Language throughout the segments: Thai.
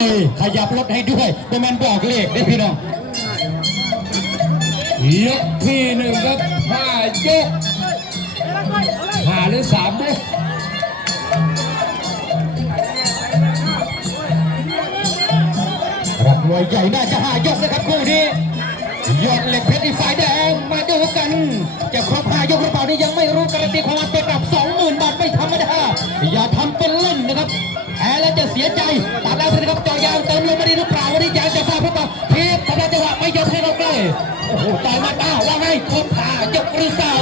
ขยับรถให้ด้วยประมาณบอกเลขได้พี่น้องยกที่หนึ่งครับ5 ยก5 หรือ 3 ยกรับมวยใหญ่น่าจะ5 ยกนะครับคู่นี้ยอดเหล็กเพชรที่ฝ่ายแดงมาดูกันจะครบ5 ยกหรือเปล่านี่ยังไม่รู้การันตีของมันเป็นกับ 20,000 บาทไม่ธรรมดาอย่าทำเป็นเล่นนะครับแพ้แล้วจะเสียใจตัดแล้วนะครับจอยางเติมลมไม่ได้หรือเปล่าวันนี้ยางจะทราบหรือเปล่าเทียบทำได้จังหวะไม่ยอมให้เราใกล้โอ้โหต่อยมาว่าไงครบ5 ยกหรือเปล่า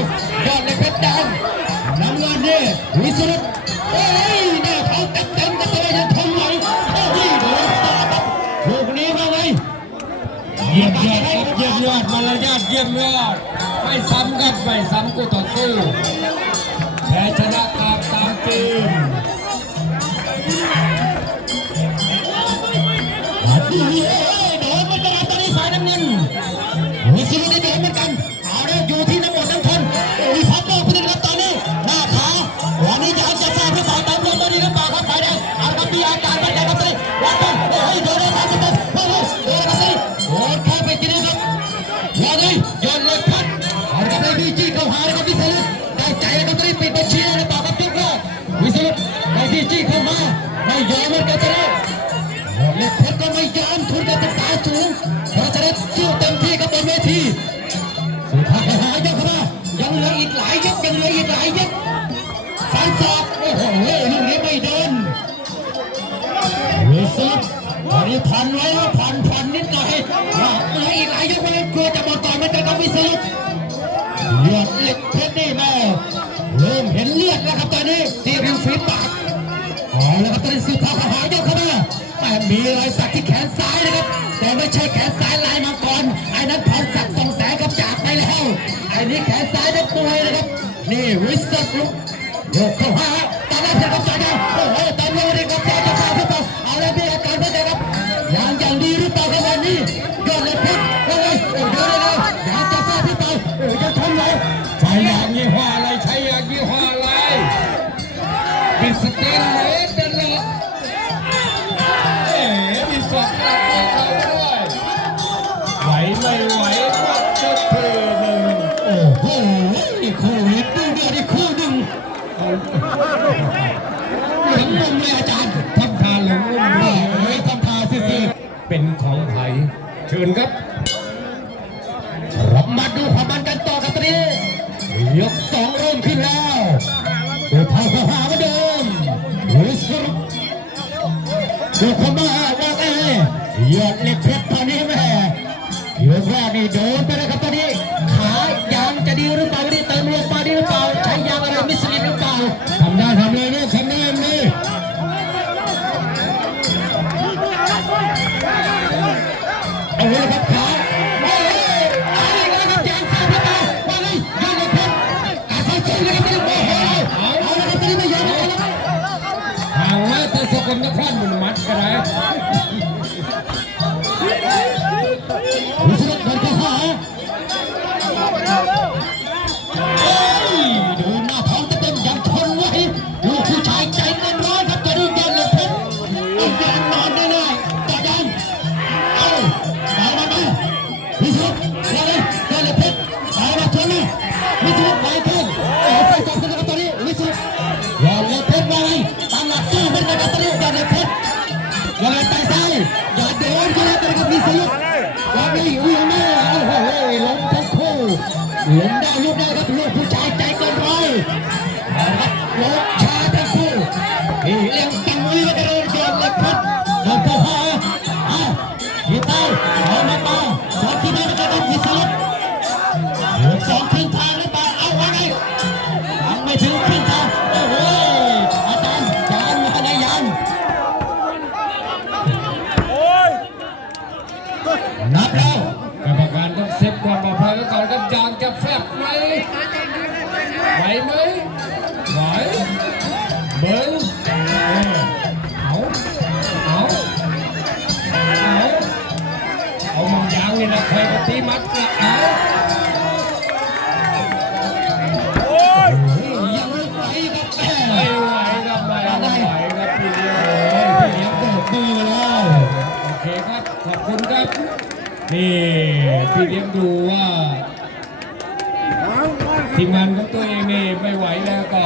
ยอดเหล็กเพชรแดงน้ำเงินนี่วิสุทธิ์เฮ้ยหน้าเขาเต็มกันเลยยังทนไหวโอ้ยโดนต่อครับลูกนี้ว่าไงเยี่ยมยอดครับเยี่ยมยอดมารยาทเยี่ยมยอดไม่ซ้ำครับไม่ซ้ำกูต่อสู้แพ้ชนะตามเกมโดนมันกระตอนนี้ฝ่ายน้ำเงินวิสุทธิ์ได้โดนเหมือนกันเอาเรื่องอยู่ที่น้ำหมดน้ำทนมีพับโลกพิธีกรรมตอนนี้หน้าขาวันนี้จะทราบหรือเปล่าตามลมตอนนี้หรือเปล่าครับฝ่ายแดงเอาครับมีอาการมันแดงครับตอนนี้วัดกันโอ้ยโดนทำสุดโอ้โหโดนครับตอนนี้โดนเข้าไปทีนี้ครับว่าไงยอดเหล็กพัดเอาครับได้พีจีเข้าหาครับวิสุทธิ์ได้ใจครับตอนนี้ปิดบัญชีแล้วต่อครับจุ๊บแรกวิสุทธิ์ได้พีจีเข้ามาไม่ยอมเหมือนกันตอนนี้เหล็กเพชรก็ไม่ยอมทุนการศึกษาสูงเพราะฉะนั้นสู้เต็มที่กับบนเวทีสุดท้ายหายกเข้ามายังเหลืออีกหลายยกฟันศอกโอ้โหลูกนี้ไม่โดนวิสุทธิ์ตอนนี้ผ่อนไว้แล้วผ่อนนิดหน่อยเหลืออีกหลายยกเลยกลัวจะหมดก่อนมันจะต้องวิสุทธิ์ยอดเหล็กเพชรนี่แม่เริ่มเห็นเลือดแล้วครับตอนนี้ที่ริมฝีปากเอาแล้วครับตอนนี้สุดท้ายหายกเข้ามาแต่มีรอยสักที่แขนซ้ายนะครับแต่ไม่ใช่แขนซ้ายลายมังกรไอ้นั้นพรศักดิ์ส่องแสงครับจากไปแล้วไอ้นี้แขนซ้ายนักมวยนะครับนี่วิสุทธิ์ยกเข้าหาตอนแรกจะกับจ่ายโอ้โหตอนนี้ครับจะทราบหรือเปล่าเอาแล้วมีอาการเป็นไงครับอย่างดีหรือเปล่าครับวันนี้ยอดเหล็กเพชรว่าไงโอ้ยเยอะเลยอยากจะทราบหรือเปล่าโอ้ยจะทนเลยใช้ยางยี่ห้ออะไรใช้ยางยี่ห้ออะไรเป็นสเตนเลสเดินเลยมีสองตัวเราด้วยไหวไม่ไหววัดจะเทหนึ่งโอ้โหคู่นี้ดูเดือดอีกคู่หนึ่งหลงมุมเลยอาจารย์ทำทานหลงมุมเลยทำทานซื่อเป็นของไทยเชิญครับเรามาดูความมันกันต่อกันตอนนี้ยก2เริ่มขึ้นแล้วสุดท้ายหาเหมือนเดิมวิสุทธิ์ดูเข้ามาว่าไงยอดเหล็กเพชรตอนนี้แม่ยกแรกนี่โดนไปเลยครับตอนนี้ขายางจะดีหรือเปล่าวันนี้เติมลงมาดีหรือเปล่าใช้ยางอะไรมิสลินหรือเปล่าทำได้ทำเลยเนี่ยทำได้เลยเอาเลยครับขาอะไรกันครับยางขาดหรือเปล่าว่าไงยอดเหล็กเพชรอาศัยใจเลยครับตอนนี้เอาเลยครับตอนนี้ไม่ยอมนะครับห่างมาแต่สกุลนครมันมัดกันเลยวิสุทธิ์เดินเข้าหาดูหน้าท้องเต็มอย่างทนไว้ลูกผู้ชายใจเกินร้อยครับจะรีบยอดเหล็กเพชรเอายางนอนแน่ๆต่อยางเอามาวิสุทธิ์ว่าไงยอดเหล็กเพชรเอามาชนเลยวิสุทธิ์ไหวขึ้นโอ้ไฟตกขึ้นกันตอนนี้วิสุทธิ์ยอดเหล็กเพชรว่าไงตามหลักสู้เป็นกันตอนนี้ยอดเหล็กเพชรว่าไงไต่ซ้ายอย่าโดนกันแล้วกันวิสุทธิ์ว่าไงวิ่งแม่โอ้โหล้มทั้งคู่ล้มได้ลุกได้ครับลูกผู้ชายใจเกินร้อยล้มช้าทั้งคู่นี่เลี้ยงตั้งมือกันเลยยอดเหล็กเพชรเดินเข้าหาที่ใต้เอามาต่อสองที่มาเป็นการวิสุทธิ์สองครึ่งทางหรือเปล่าเอาว่าไงยังไม่ถึงครึ่งทางโอ้โหอาจารย์จานมาได้ยังนับแล้วกรรมการต้องเซฟความปลอดภัยไว้ก่อนครับยางจะแฟบไหมไหวไหมไหวเบิ้งเอามังยางนี่นะใครก็ตีมัดกระเอายังไม่ไหวครับไม่ไหวครับพี่เลี้ยงเกิดมือแล้ว นี่พี่เลี้ยงดูว่าทีมงานของตัวเองนี่ไม่ไหวแล้วก็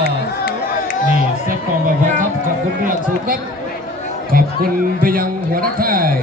นี่เซตกองแบบว่าครับขอบคุณเรื่องสูงครับขอบคุณไปยังหัวหน้าค่าย